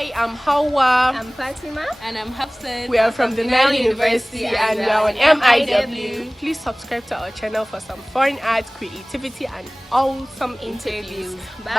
Hi, I'm Hawa. I'm Fatima. And I'm Hafsan. We are from the Nile University and we are on MIW. Please subscribe to our channel for some foreign art, creativity and awesome interviews. Bye.